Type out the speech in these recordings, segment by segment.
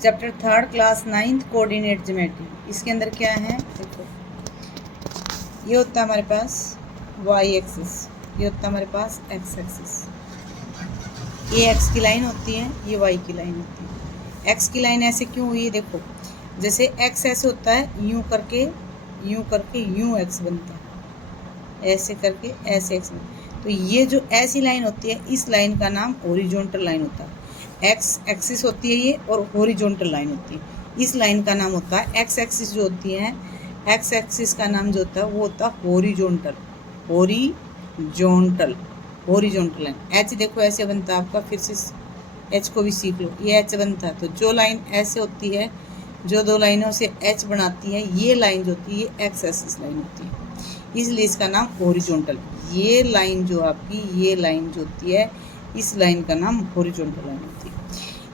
Chapter 3 class 9 coordinate geometry. इसके अंदर क्या है देखो, ये होता है हमारे पास वाई एक्सिस, ये होता है हमारे पास एक्स एक्सिस। ये एक्स की लाइन होती है, ये वाई की लाइन होती है। एक्स की लाइन ऐसे क्यों हुई है देखो, जैसे एक्स ऐसे होता है यूं करके यूं एक्स बनता है, ऐसे करके ऐसे एक्स बनता है। तो ये जो ऐसी लाइन होती है, इस लाइन का नाम हॉरिजॉन्टल लाइन होता है। एक्स एक्सिस होती है ये, और हॉरिजॉन्टल लाइन होती है। इस लाइन का नाम होता है एक्स एक्सिस जो होती है, एक्स एक्सिस का नाम जो होता है वो होता है हॉरिजॉन्टल लाइन। एच देखो ऐसे बनता है आपका, फिर से एच को भी सीख लो, ये एच बनता है। तो जो लाइन ऐसे होती है, जो दो लाइनों से एच बनाती है, ये लाइन जो होती है ये एक्स एक्सिस लाइन होती है, इसलिए इसका नाम हॉरिजॉन्टल। ये लाइन जो आपकी, ये लाइन जो होती है, इस लाइन का नाम हॉरिजॉन्टल लाइन होती है।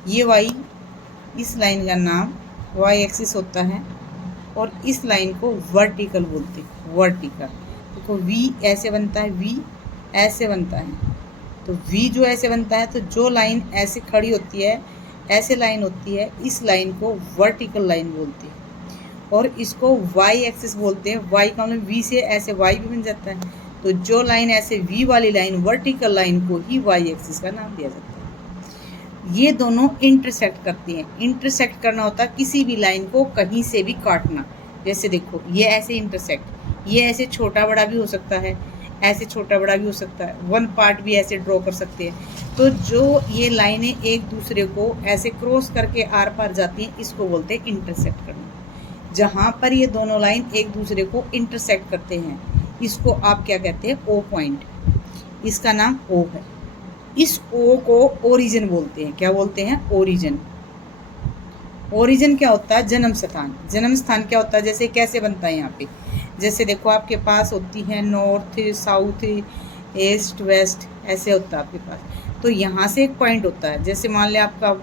ये वाई, इस लाइन का नाम वाई एक्सिस होता है, और इस लाइन को वर्टिकल बोलते हैं, वर्टिकल। देखो वी ऐसे बनता है, वी ऐसे बनता है। तो वी जो ऐसे बनता है, तो जो लाइन ऐसे खड़ी होती है, ऐसे लाइन होती है, इस लाइन को वर्टिकल लाइन बोलते हैं, और इसको वाई एक्सिस बोलते हैं। वाई का मतलब वी से ऐसे वाई भी बन जाता है। तो जो लाइन ऐसे वी वाली लाइन, वर्टिकल लाइन को ही वाई एक्सिस का नाम दिया जाता है। ये दोनों इंटरसेक्ट करती हैं। इंटरसेक्ट करना होता है किसी भी लाइन को कहीं से भी काटना। जैसे देखो ये ऐसे इंटरसेक्ट, ये ऐसे छोटा बड़ा भी हो सकता है, ऐसे छोटा बड़ा भी हो सकता है, वन पार्ट भी ऐसे ड्रॉ कर सकते हैं। तो जो ये लाइनें एक दूसरे को ऐसे क्रॉस करके आर पार जाती हैं, इसको बोलते हैं इंटरसेक्ट करना। जहाँ पर ये दोनों लाइन एक दूसरे को इंटरसेक्ट करते हैं, इसको आप क्या कहते हैं, ओ पॉइंट, इसका नाम ओ है। इस ओ को ओरिजिन बोलते हैं। क्या बोलते हैं, ओरिजिन। ओरिजिन क्या होता है, जन्म स्थान। जन्म स्थान क्या होता है, जैसे कैसे बनता है यहाँ पे, जैसे देखो आपके पास होती है नॉर्थ साउथ ईस्ट वेस्ट, ऐसे होता है आपके पास। तो यहाँ से एक पॉइंट होता है, जैसे मान लिया आपका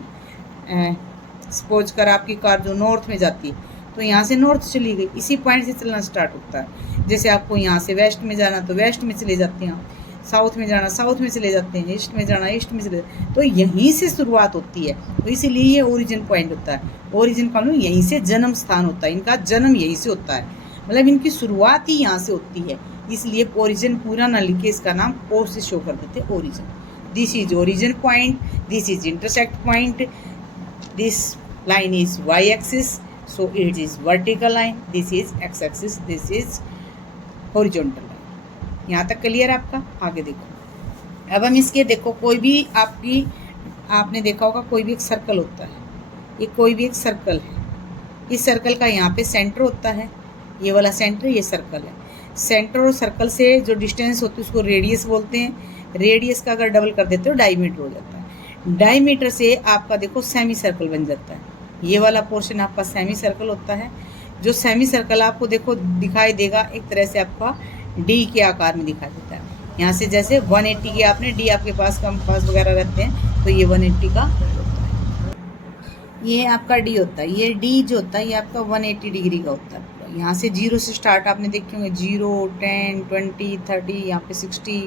सपोज कर आपकी कार जो नॉर्थ में जाती है, तो यहाँ से नॉर्थ चली गई, इसी पॉइंट से चलना स्टार्ट होता है। जैसे आपको यहाँ से वेस्ट में जाना तो वेस्ट में चले जाते हैं, साउथ में जाना साउथ में चले जाते हैं, ईस्ट में जाना ईस्ट में चले जाते हैं। तो यहीं से शुरुआत होती है, तो इसीलिए ये ओरिजिन पॉइंट होता है। ओरिजिन का मतलब यहीं से जन्म स्थान होता है, इनका जन्म यहीं से होता है, मतलब इनकी शुरुआत ही यहाँ से होती है। इसलिए ओरिजिन पूरा ना लिखे, इसका नाम ओ से शो कर देते हैं, origin. This is origin point, this is intersect point, this line is Y axis, so it is vertical line, this is X axis, this is horizontal line. यहाँ तक क्लियर है आपका। आगे देखो, अब हम इसके देखो, कोई भी आपने देखा होगा कोई भी एक सर्कल होता है, ये कोई भी एक सर्कल है, इस सर्कल का यहाँ पे सेंटर होता है, ये वाला सेंटर, ये सर्कल है। सेंटर और सर्कल से जो डिस्टेंस होती है उसको रेडियस बोलते हैं। रेडियस का अगर डबल कर देते हो डायमीटर हो जाता है। डायमीटर से आपका देखो सेमी सर्कल बन जाता है। ये वाला पोर्शन आपका सेमी सर्कल होता है। जो सेमी सर्कल आपको देखो दिखाई देगा एक तरह से आपका डी के आकार में दिखाई देता है। यहाँ से जैसे 180 के आपने डी, आपके पास कंपास वगैरह रहते हैं, तो ये 180 का होता है, ये आपका डी होता है। ये डी जो होता है ये आपका 180 डिग्री का होता है। यहाँ से 0 से स्टार्ट आपने देखे होंगे, 0 10 20 30, यहाँ पे 60,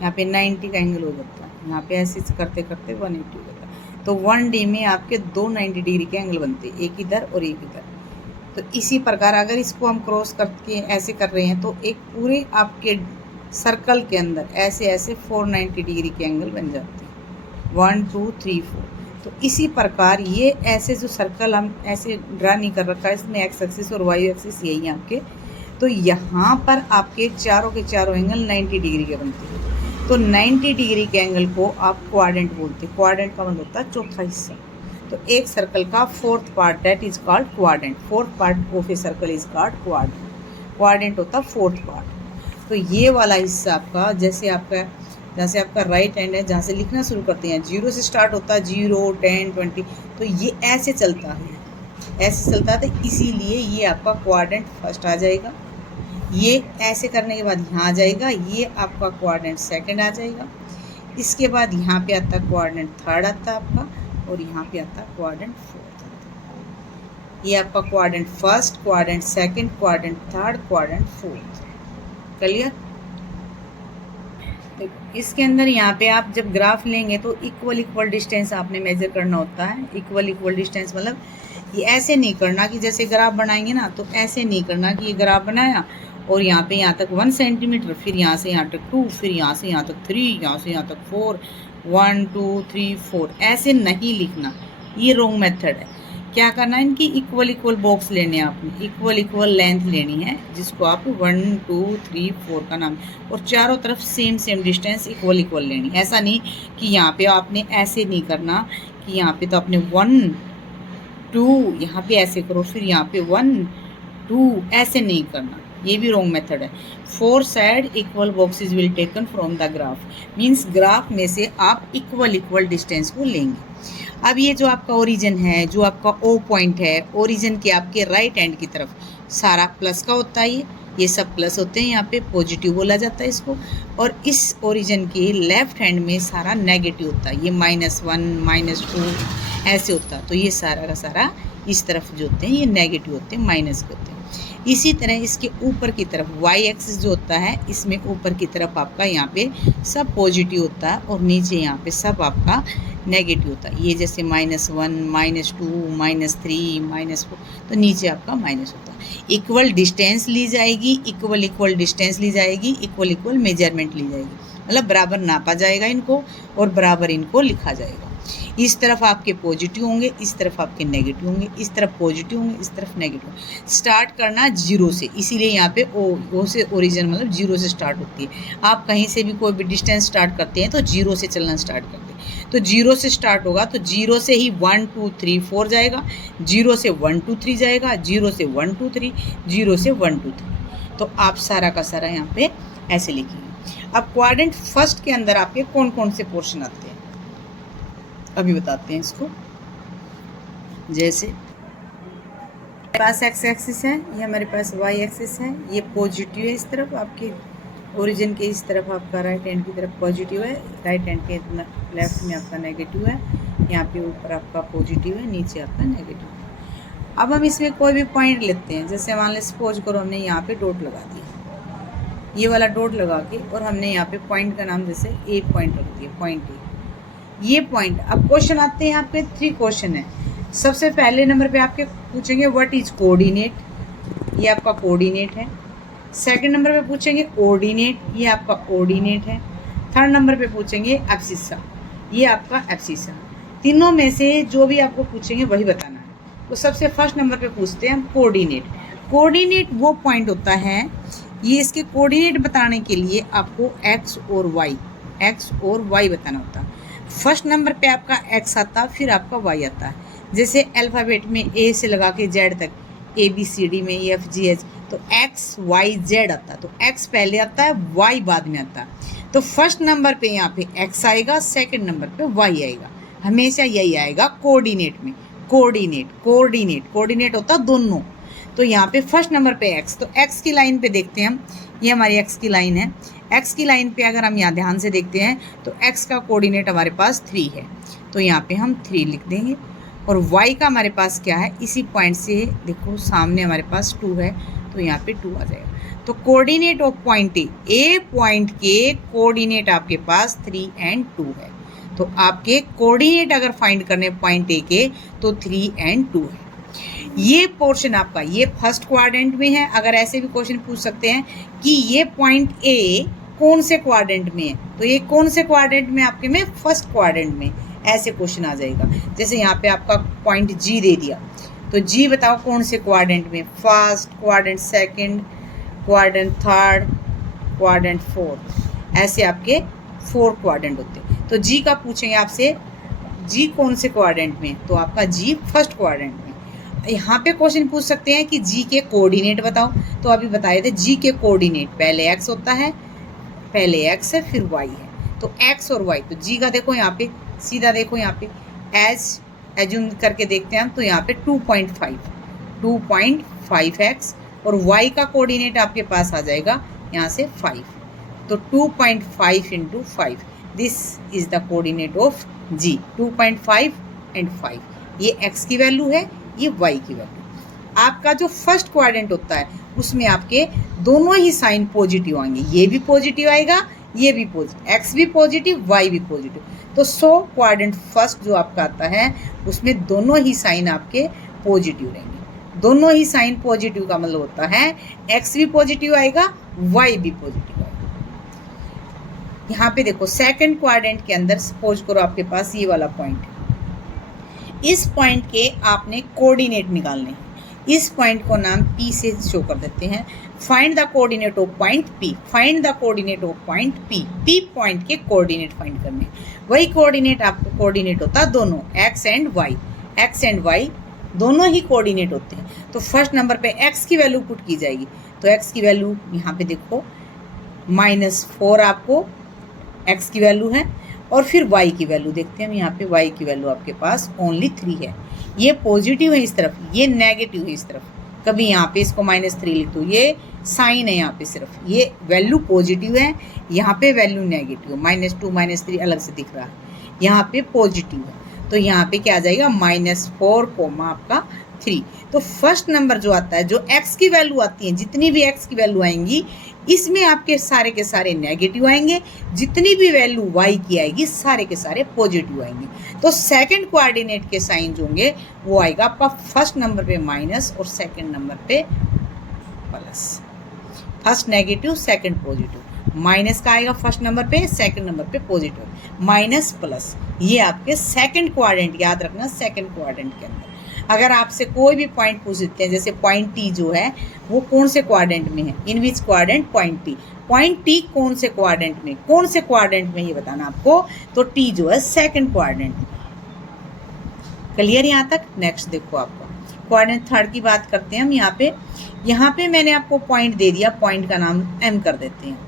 यहाँ पे 90 का एंगल हो जाता है। यहाँ पे ऐसे करते करते 180 हो जाता है। तो 1D में आपके दो 90 डिग्री के एंगल बनते हैं, एक इधर और एक इधर। तो इसी प्रकार अगर इसको हम क्रॉस करके ऐसे कर रहे हैं, तो एक पूरे आपके सर्कल के अंदर ऐसे ऐसे 490 डिग्री के एंगल बन जाते हैं, 1 2 3 4। तो इसी प्रकार ये ऐसे जो सर्कल हम ऐसे ड्रा नहीं कर रखा है, इसमें एक्स एक्सिस और वाई एक्सिस यही है आपके। तो यहाँ पर आपके चारों के चारों एंगल 90 डिग्री के बनते हैं। तो 90 डिग्री के एंगल को आप क्वाड्रेंट बोलते हैं। क्वाड्रेंट का मतलब होता है चौथा हिस्सा। तो एक सर्कल का fourth part that is called quadrant. Fourth part of a circle is called quadrant. Quadrant होता है फोर्थ पार्ट। तो ये वाला हिस्सा आपका, जैसे आपका राइट हैंड है, जहाँ से लिखना शुरू करते हैं 0 से स्टार्ट होता है, 0 10 20, तो ये ऐसे चलता है, ऐसे चलता है। तो इसीलिए ये आपका क्वाड्रेंट फर्स्ट आ जाएगा। ये ऐसे करने के बाद यहाँ आ जाएगा, ये आपका क्वाड्रेंट सेकंड आ जाएगा। इसके बाद यहाँ पे आता है क्वाड्रेंट थर्ड आता है आपका, और यहाँ पे आता है क्वाड्रेंट फोर्थ आता है। ये आपका quadrant first, quadrant second, quadrant third, quadrant fourth. Clear? तो इसके अंदर यहाँ पे आप जब ग्राफ लेंगे तो इक्वल इक्वल डिस्टेंस आपने मेजर करना होता है। इक्वल इक्वल डिस्टेंस मतलब ये ऐसे नहीं करना कि जैसे ग्राफ बनाएंगे ना, तो ऐसे नहीं करना कि ये ग्राफ बनाया और यहाँ पे यहाँ तक 1 सेंटीमीटर, फिर यहाँ से यहाँ तक 2, फिर यहाँ से यहाँ तक 3, यहाँ से यहाँ तक 4, 1 2 3 4, ऐसे नहीं लिखना, ये रॉन्ग मेथड है। क्या करना है, इनकी इक्वल इक्वल बॉक्स लेने हैं आपने, इक्वल इक्वल लेंथ लेनी है, जिसको आप 1 2 3 4 का नाम, और चारों तरफ same same distance equal equal लेनी। ऐसा नहीं कि यहाँ पे आपने ऐसे नहीं करना कि यहाँ पे तो आपने 1 2 यहाँ पे ऐसे करो, फिर यहाँ पे 1 2, ऐसे नहीं करना, ये भी रॉन्ग मेथड है। 4 side equal boxes will taken from the graph, means graph में से आप इक्वल इक्वल डिस्टेंस को लेंगे। अब ये जो आपका ओरिजिन है, जो आपका ओ पॉइंट है, ओरिजिन के आपके राइट हैंड की तरफ सारा प्लस का होता है, ये सब प्लस होते हैं, यहाँ पे पॉजिटिव बोला जाता है इसको, और इस ओरिजिन के लेफ्ट हैंड में सारा नेगेटिव होता है, ये -1 -2 ऐसे होता है। तो ये सारा का सारा इस तरफ जो होते हैं ये नेगेटिव होते हैं, माइनस के होते हैं। इसी तरह इसके ऊपर की तरफ वाई एक्सिस जो होता है, इसमें ऊपर की तरफ आपका यहाँ पे सब पॉजिटिव होता है और नीचे यहाँ पे सब आपका नेगेटिव होता है। ये जैसे -1 -2 -3 -4, तो नीचे आपका माइनस होता है। इक्वल डिस्टेंस ली जाएगी, इक्वल इक्वल डिस्टेंस ली जाएगी, इक्वल इक्वल मेजरमेंट ली जाएगी, मतलब बराबर नापा जाएगा इनको और बराबर इनको लिखा जाएगा। इस तरफ आपके पॉजिटिव होंगे, इस तरफ आपके नेगेटिव होंगे, इस तरफ पॉजिटिव होंगे, इस तरफ नेगेटिव। स्टार्ट करना जीरो से, इसीलिए यहाँ पे ओ से ओरिजिन मतलब जीरो से स्टार्ट होती है। आप कहीं से भी कोई भी डिस्टेंस स्टार्ट करते हैं तो जीरो से चलना स्टार्ट करते हैं। तो जीरो से स्टार्ट होगा तो जीरो से ही 1 2 3 4 जाएगा, जीरो से 1 2 3 जाएगा, जीरो से 1 2 3, जीरो से 1 2 3। तो आप सारा का सारा यहाँ पे ऐसे लिखिए। अब क्वाड्रेंट फर्स्ट के अंदर आपके कौन कौन से पोर्शन आते हैं अभी बताते हैं इसको। जैसे हमारे पास एक्स एक्सिस है, ये हमारे पास वाई एक्सिस है, ये पॉजिटिव है, इस तरफ आपके ओरिजिन के इस तरफ आपका राइट हैंड की तरफ पॉजिटिव है, राइट हैंड के लेफ्ट में आपका नेगेटिव है, यहाँ पे ऊपर आपका पॉजिटिव है, नीचे आपका नेगेटिव है। अब हम इसमें कोई भी पॉइंट लेते हैं, जैसे मान लें सपोज करो हमने यहाँ पे डॉट लगा दिया, ये वाला डॉट लगा के, और हमने यहाँ पे पॉइंट का नाम जैसे ए पॉइंट रख दिया, पॉइंट ए, ये पॉइंट। अब क्वेश्चन आते हैं आपके 3 क्वेश्चन है। सबसे पहले नंबर पे आपके पूछेंगे व्हाट इज कोऑर्डिनेट, ये आपका कोऑर्डिनेट है। सेकंड नंबर पे पूछेंगे ऑर्डिनेट, ये आपका ऑर्डिनेट है। थर्ड नंबर पे पूछेंगे एब्सिसा, ये आपका एब्सिसा। तीनों में से जो भी आपको पूछेंगे वही बताना है। तो सबसे फर्स्ट नंबर पे पूछते हैं हम कोऑर्डिनेट। कोऑर्डिनेट वो पॉइंट होता है, ये इसके कोऑर्डिनेट बताने के लिए आपको एक्स और वाई बताना होता है। फर्स्ट नंबर पे आपका एक्स आता, फिर आपका वाई आता है। जैसे अल्फ़ाबेट में ए से लगा के जेड तक, ABCD में EFGH, तो एक्स वाई जेड आता है, तो एक्स पहले आता है, वाई बाद में आता है। तो फर्स्ट नंबर पे यहाँ पे एक्स आएगा, सेकंड नंबर पे वाई आएगा, हमेशा यही आएगा कोऑर्डिनेट में। कोऑर्डिनेट होता है दोनों। तो यहाँ पे फर्स्ट नंबर पे एक्स, तो एक्स की लाइन पे देखते हैं हम, ये हमारी एक्स की लाइन है। एक्स की लाइन पे अगर हम यहाँ ध्यान से देखते हैं तो एक्स का कोऑर्डिनेट हमारे पास 3 है, तो यहाँ पे हम 3 लिख देंगे। और वाई का हमारे पास क्या है, इसी पॉइंट से देखो सामने हमारे पास 2 है, तो यहाँ पे 2 आ जाएगा। तो coordinate of point A point के कोऑर्डिनेट आपके पास 3 और 2 है। तो आपके कोऑर्डिनेट अगर फाइंड करने पॉइंट ए के तो 3 और 2 है। ये पोर्शन आपका ये फर्स्ट क्वाड्रेंट में है। अगर ऐसे भी क्वेश्चन पूछ सकते हैं कि ये पॉइंट ए कौन से क्वाड्रेंट में है, तो ये कौन से क्वाड्रेंट में आपके में, फर्स्ट क्वाड्रेंट में, ऐसे क्वेश्चन आ जाएगा। जैसे यहाँ पे आपका पॉइंट जी दे दिया, तो जी बताओ कौन से क्वाड्रेंट में, first quadrant, second quadrant, third quadrant, fourth, ऐसे आपके 4 क्वाड्रेंट होते हैं। तो जी का पूछेंगे आपसे, जी कौन से क्वाड्रेंट में, तो आपका जी फर्स्ट क्वाड्रेंट में। यहाँ पे क्वेश्चन पूछ सकते हैं कि जी के कोऑर्डिनेट बताओ, तो अभी बताए थे जी के कोऑर्डिनेट पहले एक्स होता है, पहले एक्स है फिर वाई है, तो एक्स और वाई। तो जी का देखो यहाँ पे सीधा देखो, यहाँ पे एज्यूम करके देखते हैं हम, तो यहाँ पे 2.5 एक्स, और वाई का कोऑर्डिनेट आपके पास आ जाएगा यहाँ से 5, तो 2.5 × 5, this is the coordinate of G. 2.5 और 5, ये एक्स की वैल्यू है, ये वाई की वैल्यू। आपका जो फर्स्ट क्वाड्रेंट होता है उसमें आपके दोनों ही साइन पॉजिटिव आएंगे, ये भी पॉजिटिव आएगा, ये भी पॉजिटिव, एक्स भी पॉजिटिव, वाई भी पॉजिटिव। तो सो क्वाड्रेंट फर्स्ट जो आपका आता है उसमें दोनों ही साइन आपके पॉजिटिव रहेंगे। दोनों ही साइन पॉजिटिव का मतलब होता है एक्स भी पॉजिटिव आएगा, वाई भी पॉजिटिव आएगा। यहाँ पे देखो सेकंड क्वाड्रेंट के अंदर सपोज करो आपके पास ये वाला पॉइंट है, इस पॉइंट के आपने कोऑर्डिनेट निकालने हैं। इस पॉइंट को नाम P से शो कर देते हैं। Find the coordinate of point P, find the coordinate of point P, P point के कोऑर्डिनेट फाइंड करने हैं। वही कोऑर्डिनेट आपको कोऑर्डिनेट होता है दोनों x and y, x and y दोनों ही कोऑर्डिनेट होते हैं। तो फर्स्ट नंबर पे x की वैल्यू पुट की जाएगी, तो x की वैल्यू यहाँ पे देखो -4 आपको x की वैल्यू है, और फिर y की वैल्यू देखते हैं हम। यहाँ पे y की वैल्यू आपके पास ओनली 3 है। ये पॉजिटिव है इस तरफ, ये नेगेटिव है इस तरफ। कभी यहाँ पे इसको -3 लिख दो, ये साइन है यहाँ पे, सिर्फ ये वैल्यू पॉजिटिव है, यहाँ पे वैल्यू नेगेटिव, -2 -3 अलग से दिख रहा है, यहाँ पे पॉजिटिव है। तो यहाँ पे क्या आ जाएगा -4 आपका 3। तो फर्स्ट नंबर जो आता है, जो x की वैल्यू आती है, जितनी भी x की वैल्यू आएंगी इसमें आपके सारे के सारे नेगेटिव आएंगे, जितनी भी वैल्यू y की आएगी सारे के सारे पॉजिटिव आएंगे। तो सेकंड कोऑर्डिनेट के साइन जो होंगे वो आएगा आपका फर्स्ट नंबर पे माइनस और सेकंड नंबर पे plus. First negative second positive, minus का आएगा फर्स्ट नंबर पे, सेकंड नंबर पे पॉजिटिव, माइनस प्लस। ये आपके सेकंड क्वाड्रेंट, याद रखना सेकंड क्वाड्रेंट के अंदर। अगर आपसे कोई भी पॉइंट पूछ लेते हैं, जैसे पॉइंट टी जो है वो कौन से क्वाड्रेंट में है, in which quadrant point T, point T कौन से क्वाड्रेंट में, कौन से क्वाड्रेंट में ये बताना आपको। तो टी जो है सेकंड क्वाड्रेंट। क्लियर यहाँ तक। नेक्स्ट देखो आपको क्वाड्रेंट थर्ड की बात करते हैं हम। यहाँ पे मैंने आपको पॉइंट दे दिया, पॉइंट का नाम एम कर देते हैं।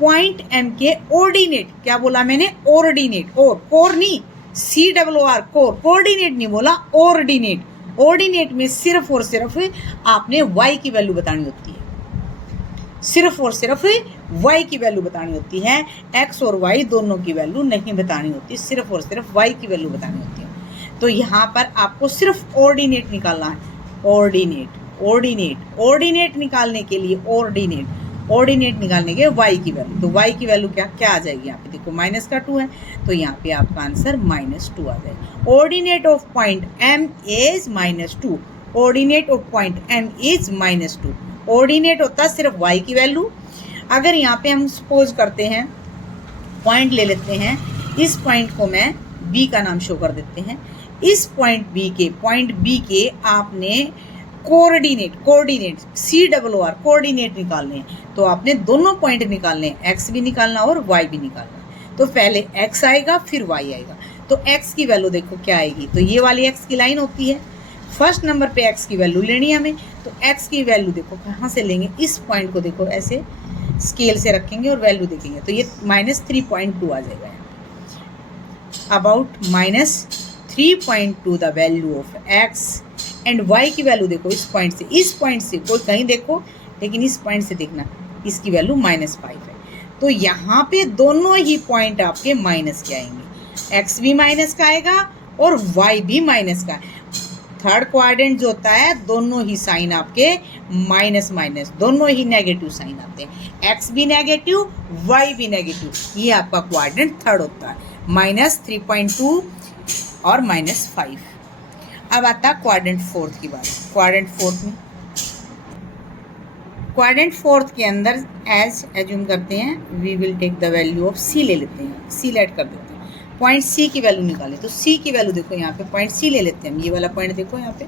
पॉइंट एम के ऑर्डिनेट, क्या बोला मैंने, ऑर्डिनेट, और कोर नहीं, COR कोर, कोऑर्डिनेट नहीं बोला, ऑर्डिनेट। ऑर्डिनेट में सिर्फ और सिर्फ आपने y की वैल्यू बतानी होती है, सिर्फ और सिर्फ y की वैल्यू बतानी होती है, x और y दोनों की वैल्यू नहीं बतानी होती, सिर्फ और सिर्फ y की वैल्यू बतानी होती है। तो यहाँ पर आपको सिर्फ ऑर्डिनेट निकालना है, ऑर्डिनेट, ऑर्डिनेट, ऑर्डिनेट निकालने के लिए, ऑर्डिनेट निकालने के y की वैल्यू, तो y की वैल्यू क्या आ जाएगी, यहाँ पे देखो -2 है, तो यहाँ पे आपका आंसर -2 आ जाएगा। Ordinate of point m is -2, ordinate of point m is -2। Ordinate होता है सिर्फ y की वैल्यू। अगर यहाँ पे हम सपोज करते हैं पॉइंट ले लेते हैं, इस पॉइंट को मैं b का नाम शो कर देते हैं। इस पॉइंट b के आपने कोऑर्डिनेट COR कोऑर्डिनेट निकालने हैं, तो आपने दोनों पॉइंट निकालने हैं, x भी निकालना और y भी निकालना। तो पहले x आएगा फिर y आएगा। तो x की वैल्यू देखो क्या आएगी, तो ये वाली x की लाइन होती है, फर्स्ट नंबर पे x की वैल्यू लेनी है हमें। तो x की वैल्यू देखो कहाँ से लेंगे, इस पॉइंट को देखो ऐसे स्केल से रखेंगे और वैल्यू देखेंगे, तो ये -3.2 आ जाएगा। About -3.2 the value of x and y की वैल्यू देखो इस पॉइंट से कोई कहीं देखो, लेकिन इस पॉइंट से देखना, इसकी वैल्यू -5 है। तो यहाँ पे दोनों ही पॉइंट आपके माइनस के आएंगे, x भी माइनस का आएगा और y भी माइनस का। थर्ड क्वाड्रेंट जो होता है दोनों ही साइन आपके माइनस, दोनों ही नेगेटिव साइन आते हैं, x भी नेगेटिव, y भी नेगेटिव। ये आपका क्वाड्रेंट थर्ड होता है, -3.2 और -5। अब आता है क्वाड्रेंट फोर्थ की बात। क्वाड्रेंट फोर्थ के अंदर एज्यूम करते हैं, we will take the value of c ले लेते हैं, c लेट कर देते हैं, पॉइंट c की वैल्यू निकालें। तो c की वैल्यू देखो यहाँ पे पॉइंट c ले लेते हैं हम, ये वाला पॉइंट देखो यहाँ पे।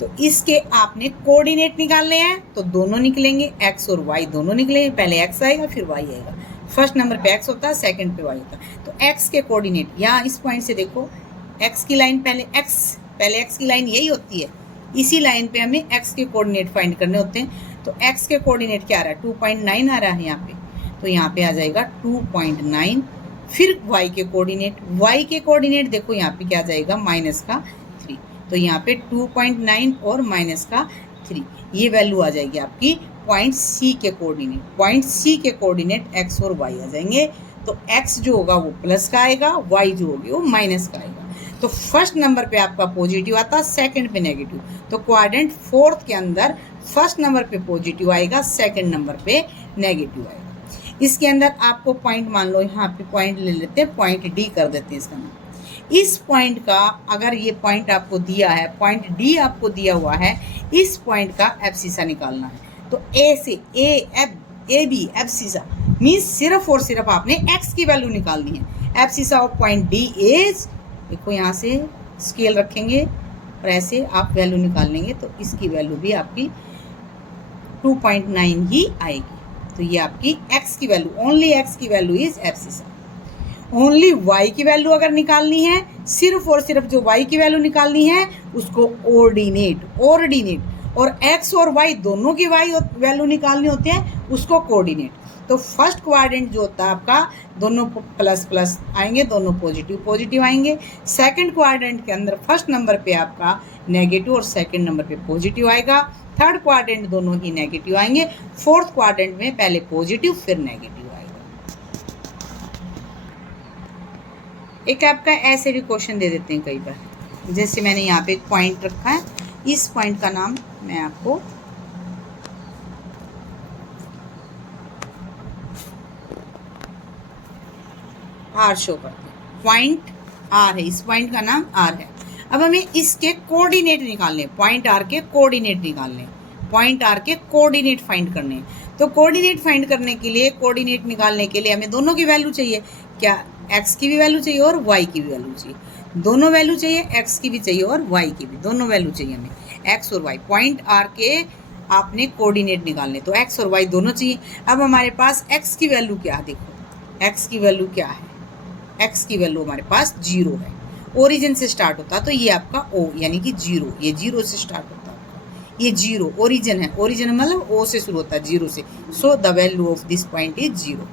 तो इसके आपने कोऑर्डिनेट निकालने हैं, तो दोनों निकलेंगे, x और y दोनों निकलेंगे। पहले x आएगा फिर y आएगा, फर्स्ट नंबर पे x होता है, सेकंड पे y होता है। तो x के कोऑर्डिनेट यहाँ इस पॉइंट से देखो, x की लाइन पहले x की लाइन यही होती है, इसी लाइन पे हमें x के कोऑर्डिनेट फाइंड करने होते हैं। तो x के कोऑर्डिनेट क्या आ रहा है, 2.9 आ रहा है यहाँ पे, तो यहाँ पे आ जाएगा 2.9। फिर y के कोऑर्डिनेट देखो यहाँ पे क्या आ जाएगा, -3। तो यहाँ पे 2.9 और -3, ये वैल्यू आ जाएगी आपकी पॉइंट C के कोऑर्डिनेट। पॉइंट C के कोऑर्डिनेट x और y आ जाएंगे। तो x जो होगा वो प्लस का आएगा, y जो होगी वो माइनस का आएगा। तो फर्स्ट नंबर पे आपका पॉजिटिव आता, सेकंड पे नेगेटिव। तो क्वाड्रेंट फोर्थ के अंदर फर्स्ट नंबर पे पॉजिटिव आएगा, सेकंड नंबर पे नेगेटिव आएगा। इसके अंदर आपको पॉइंट मान लो, यहाँ पे पॉइंट ले लेते हैं, पॉइंट डी कर देते हैं इसका नाम। इस पॉइंट का अगर ये पॉइंट आपको दिया है, पॉइंट डी आपको दिया हुआ है, इस पॉइंट का एब्सिसा निकालना है। तो ए से ए बी एब्सिसा मीन्स सिर्फ और सिर्फ आपने एक्स की वैल्यू निकालनी है। Abscissa of point D is, देखो यहाँ से स्केल रखेंगे और ऐसे आप वैल्यू निकाल लेंगे, तो इसकी वैल्यू भी आपकी 2.9 ही आएगी। तो ये आपकी x की वैल्यू, ओनली x की value is abscissa. Only y की वैल्यू अगर निकालनी है, सिर्फ और सिर्फ जो y की वैल्यू निकालनी है उसको ऑर्डिनेट और x और y दोनों की वैल्यू निकालनी होती है उसको कोऑर्डिनेट। तो फर्स्ट क्वाड्रेंट जो होता है आपका, दोनों प्लस प्लस आएंगे, दोनों पॉजिटिव आएंगे। सेकंड क्वाड्रेंट के अंदर फर्स्ट नंबर पे आपका नेगेटिव और सेकंड नंबर पे पॉजिटिव आएगा। थर्ड क्वाड्रेंट दोनों ही नेगेटिव आएंगे। फोर्थ क्वाड्रेंट में पहले पॉजिटिव फिर नेगेटिव आएगा। एक आपका ऐसे भी क्वेश्चन दे देते हैं कई बार, जैसे मैंने यहाँ पे एक पॉइंट रखा है, इस पॉइंट का नाम मैं आपको आर शो करते हैं। पॉइंट आर है, इस पॉइंट का नाम आर है। अब हमें इसके कोऑर्डिनेट निकालने, पॉइंट आर के कोऑर्डिनेट निकालने, पॉइंट आर के कोऑर्डिनेट फाइंड करने। तो कोऑर्डिनेट फाइंड करने के लिए, कोऑर्डिनेट निकालने के लिए हमें दोनों की वैल्यू चाहिए। क्या? एक्स की भी वैल्यू चाहिए और वाई की भी वैल्यू चाहिए। दोनों वैल्यू चाहिए, एक्स की भी चाहिए और वाई की भी, दोनों वैल्यू चाहिए हमें, एक्स और वाई। पॉइंट आर के आपने कोऑर्डिनेट निकालने, तो एक्स और वाई दोनों चाहिए। अब हमारे पास एक्स की वैल्यू क्या है, देखो एक्स की वैल्यू क्या है, एक्स की वैल्यू हमारे पास 0 है। ओरिजिन से स्टार्ट होता है तो ये आपका ओ यानी कि 0, ये 0 से स्टार्ट होता है, ये 0 ओरिजिन है। ओरिजिन मतलब ओ से शुरू होता है, 0 से। So the value of this point is 0।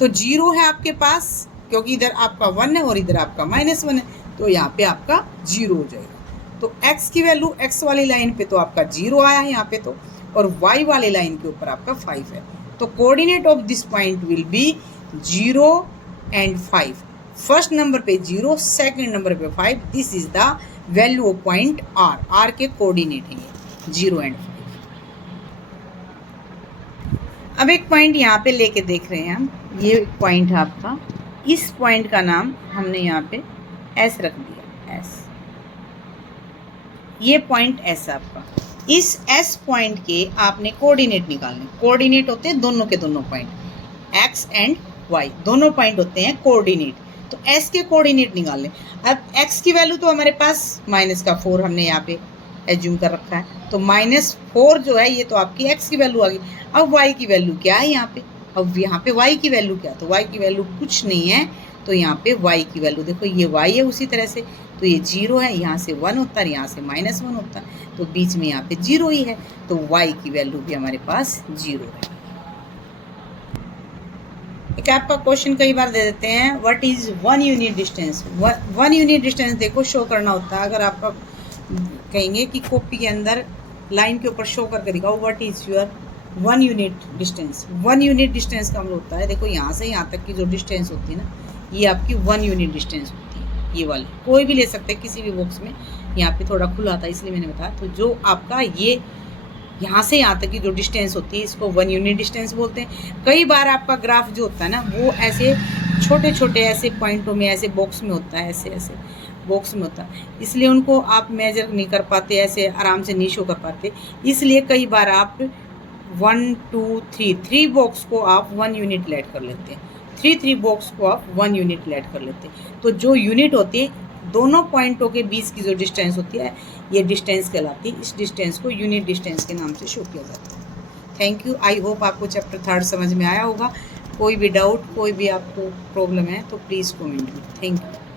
तो 0 है आपके पास, क्योंकि इधर आपका 1 है और इधर आपका -1 है, तो यहाँ पे आपका 0 हो जाएगा। तो x की वैल्यू x वाली लाइन पे तो आपका 0 आया है यहाँ पे तो, और y वाली लाइन के ऊपर आपका 5 है। तो coordinate of this point will be 0 and 5। First number पे 0, सेकंड नंबर पे 5। This is the value of point R. R के कोऑर्डिनेट है ये 0 एंड 5। अब एक पॉइंट यहाँ पे लेके देख रहे हैं हम, ये पॉइंट है आपका, इस पॉइंट का नाम हमने यहाँ पे एस रख दिया, एस। ये पॉइंट एस आपका। इस एस पॉइंट के आपने कोऑर्डिनेट निकालने। कोऑर्डिनेट होते हैं दोनों के दोनों पॉइंट, एक्स एंड वाई दोनों पॉइंट होते हैं कोऑर्डिनेट। तो एस के कोऑर्डिनेट निकाल लें। अब एक्स की वैल्यू तो हमारे पास -4 हमने यहाँ पे एज्यूम कर रखा है, तो -4 जो है ये तो आपकी एक्स की वैल्यू आ गई। अब वाई की वैल्यू क्या है यहाँ पे, अब यहाँ पे वाई की वैल्यू क्या है, तो वाई की वैल्यू कुछ नहीं है। तो यहाँ पे वाई की वैल्यू देखो, ये वाई है उसी तरह से, तो ये 0 है, यहाँ से 1 होता है, यहाँ से -1 होता है, तो बीच में यहाँ पे 0 ही है। तो वाई की वैल्यू भी हमारे पास 0 है। एक आपका क्वेश्चन कई बार दे देते हैं, what is 1 unit distance. 1 unit distance देखो शो करना होता है। अगर आपका कहेंगे कि कॉपी के अंदर लाइन के ऊपर शो करके दिखाओ what is your 1 unit distance. 1 unit distance का मतलब होता है, देखो यहाँ से यहाँ तक की जो डिस्टेंस होती है ना, ये आपकी 1 यूनिट डिस्टेंस होती है। ये वाली कोई भी ले सकते हैं किसी भी बॉक्स में, यहाँ पे थोड़ा खुला था इसलिए मैंने बताया। तो जो आपका ये यहाँ से यहाँ तक की जो डिस्टेंस होती है इसको 1 यूनिट डिस्टेंस बोलते हैं। कई बार आपका ग्राफ जो होता है ना वो ऐसे छोटे छोटे ऐसे पॉइंटों में, ऐसे बॉक्स में होता है, ऐसे ऐसे बॉक्स में होता है, इसलिए उनको आप मेजर नहीं कर पाते, ऐसे आराम से नहीं शो कर पाते। इसलिए कई बार आप 1 2 3 बॉक्स को आप 1 यूनिट लेट कर लेते हैं, 3 बॉक्स को आप 1 यूनिट लेट कर लेते हैं। तो जो यूनिट होती है दोनों पॉइंटों के बीच की जो डिस्टेंस होती है ये डिस्टेंस कहलाती है। इस डिस्टेंस को यूनिट डिस्टेंस के नाम से शो किया जाता है। Thank you. आई होप आपको चैप्टर 3 समझ में आया होगा। कोई भी डाउट, कोई भी आपको प्रॉब्लम है तो प्लीज़ कमेंट में। Thank you.